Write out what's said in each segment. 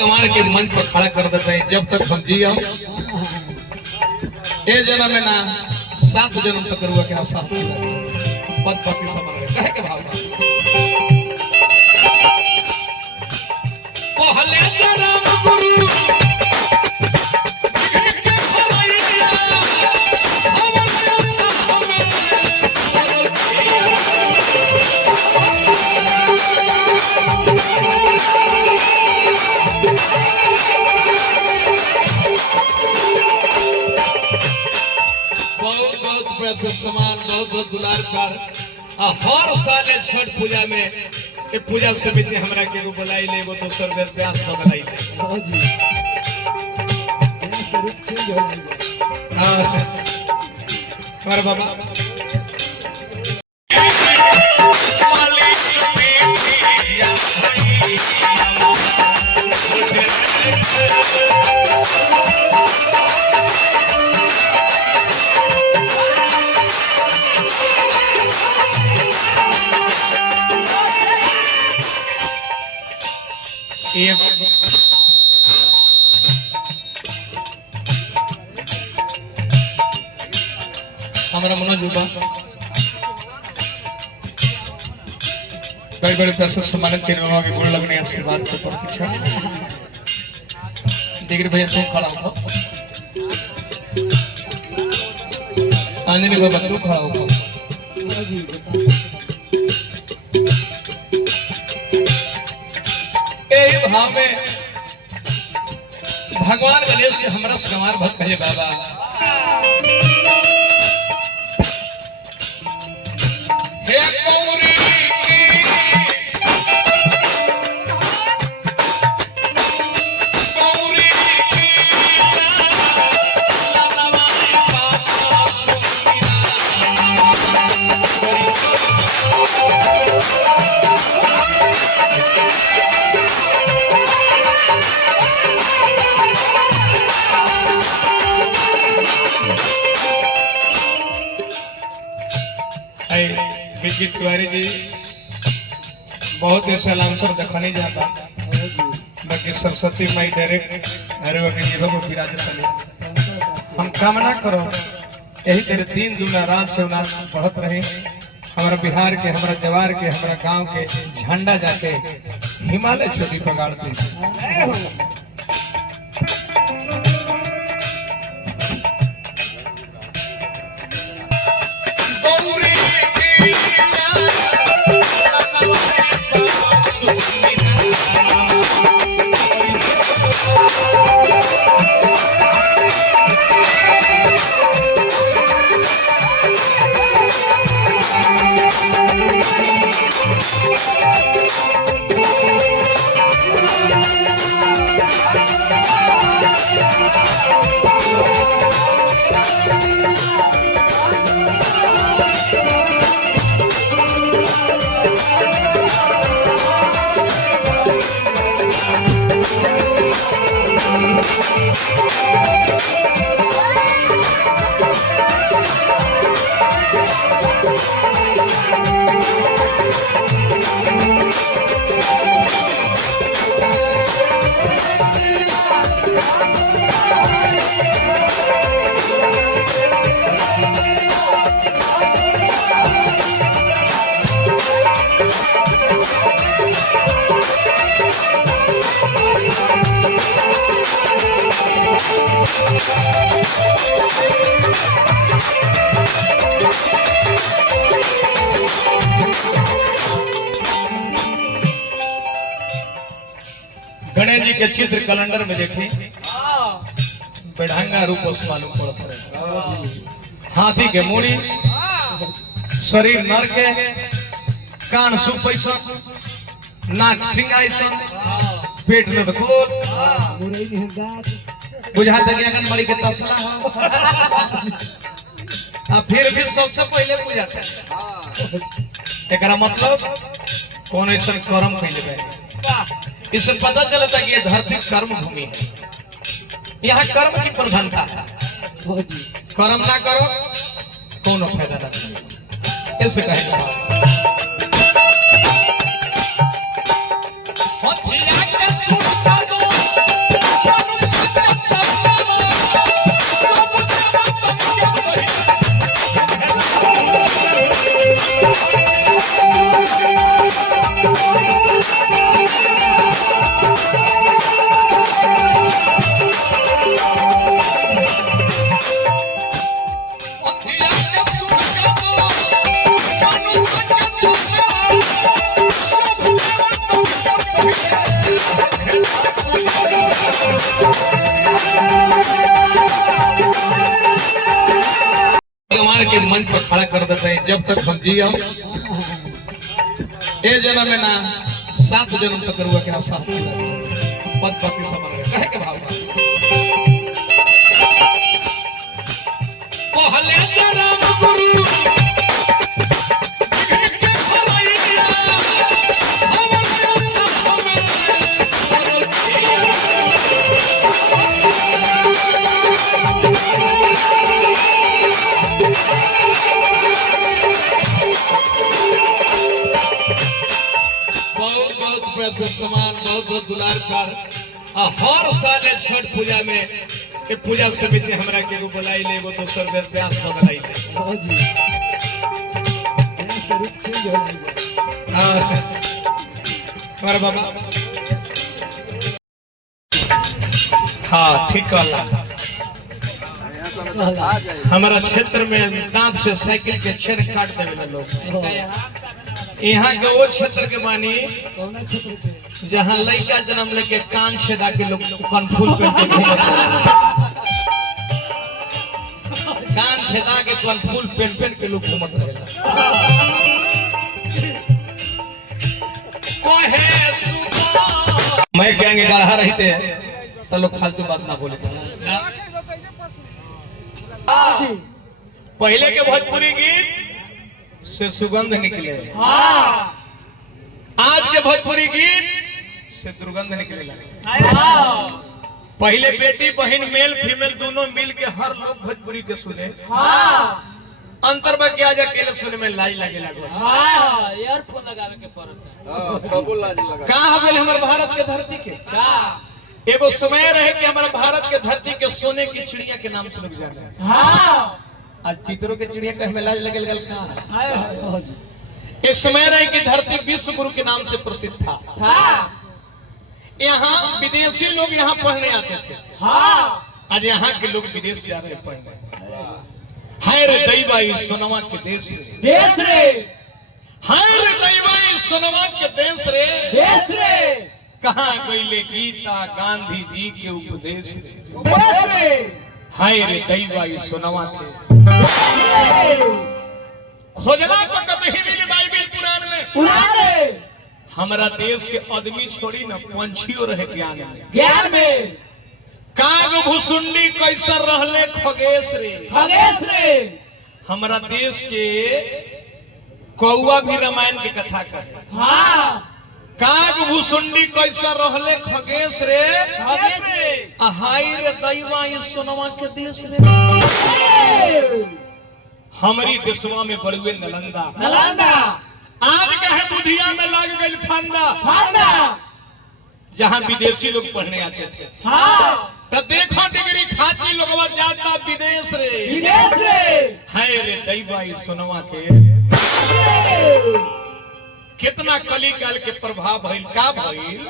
गंवार के मंच पर खड़ा कर देते हैं। जब तक हम जियो ए जन्म में ना 7 जन्म तक रुआ के आशा पद पति समान कहे के भाव पहले राम गुरु समान बहुत बहुत दुलार कर हर साल छठ पूजा में ये पूजा समिति हमरा के एगो बुलाई ले एगो दोसर बेर प्यास बदलाई ले हमारे बाबा ये हमारा मनोज होगा बड़े बड़े पैसे सम्मानित के लोगों के गुण लगने आशीर्वाद को प्रतीक्षा देख रहे भैया तुम खड़ा हो आंजनी बाबा तू खड़ा हो भाव में भगवान गणेश से हमारा संवार भक्त कहे बाबा हे गौरी विजय तिवारी जी बहुत ऐसा लांसर देखा नहीं जाता बाकी सरस्वती माई डायरेक्ट हरे के जीवन में विराजत हम कामना करो यही तेरे 3 दूना रात से बढ़त रहे हमारा बिहार के हमारा जवार के हमारा गांव के झंडा जाके हिमालय छोटी पगाड़ते गणेश जी के चित्र कैलेंडर में देखी बेढंगा रूप मालूम पड़ता हाथी के मूड़ी शरीर नर के कान सुपैसा नाक सिंगाइसन पेट में खोल बुझाता कि आंगनबाड़ी के तसला हो फिर भी सबसे पहले बुझाता एकरा मतलब कौन ऐसा कर्म कैले इससे पता चलता कि ये धरती कर्म भूमि है यहाँ कर्म की प्रधानता है कर्म ना करो कौन फायदा नहीं ऐसे कहेगा What के मंच पर खड़ा कर देते हैं। जब तक हम जियो ए जन्म में ना 7 जन्म तक रुआ के साथ पद पति समान कहे के भाव कहले राम गुरु समान बहुत बहुत दुलार कर हर साल छठ पूजा में ये पूजा समिति हमरा के बुलाई ले वो तो सर्वे व्यास बदलाई ले हमारा बाबा हाँ ठीक कहला हमारा क्षेत्र में दांत से साइकिल के छेद काट देवे लोग यहाँ के वो क्षेत्र के बानी जहाँ लड़का जन्म लेके कान छेदा के लोग कनफूल पहन के घूमत कान छेदा के कनफूल पहन के लोग घूमत रहेला मैं कहेंगे गढ़ा रहते तो लोग फालतू बात ना बोले पहले के भोजपुरी गीत से सुगंध निकले आज के भोजपुरी गीत से दुर्गंध निकले पहले बेटी बहन मेल फीमेल दोनों मिल के हर लोग भोजपुरी के सुने अंतर में क्या अकेले सुने में लाज लगे लगो ईयरफोन लगावे के पड़ता कहाँ हमारे भारत के धरती के एगो समय रहे कि हमारे भारत के धरती के सोने की चिड़िया के नाम से लोग जाने आज पितरों के चिड़िया का हमें लाज लगे लगल कहाँ एक समय रहे कि धरती विश्व गुरु के नाम से प्रसिद्ध था यहाँ विदेशी लोग यहाँ पढ़ने आते थे आज यहाँ के लोग विदेश जा रहे पढ़ने हाय रे दैवाई सोनवा के देश रे हाय रे दैवाई सोनवा के देश रे कहाँ गईले गीता गांधी जी के उपदेश रे हाय रे दैवाई सोनवा के खोजना को कभी मिले बाइबिल पुराण में हमारा देश के आदमी छोड़ी न पंछियों रहे ज्ञान में काग भुसुंडी कैसा रहले खगेश रे हमारा देश के कौआ भी रामायण की कथा कहे काग भुसुंडी कैसा रहले खगेश रे हाय रे दैवा सोनवा के देश रे हमारी देशवा में बड़ुए नलंदा आज कहे बुधिया में लग गई फांदा जहाँ विदेशी लोग पढ़ने आते थे तो देखो डिग्री खाती लोग जाता विदेश रे हाय रे दैवा सोनवा के कितना कली काल के प्रभाव भइल का भइल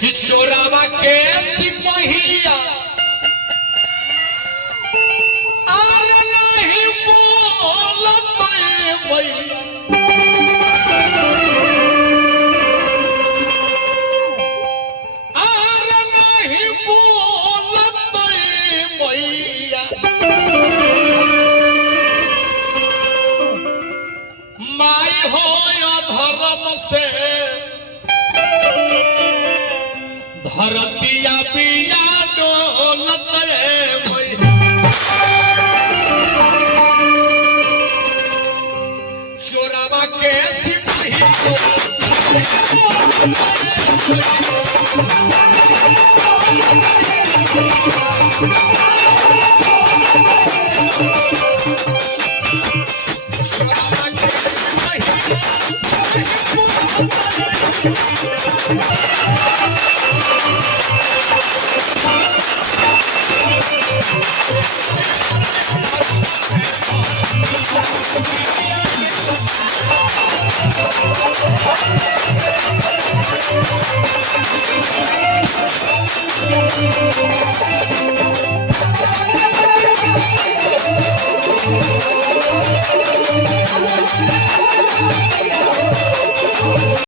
किशोरावा के सिपहिया आर नहीं बोलत मैया आर नहीं बोलत मैया माई हो धर्म से धरतिया पिया डोलत चोरावा के सिपाही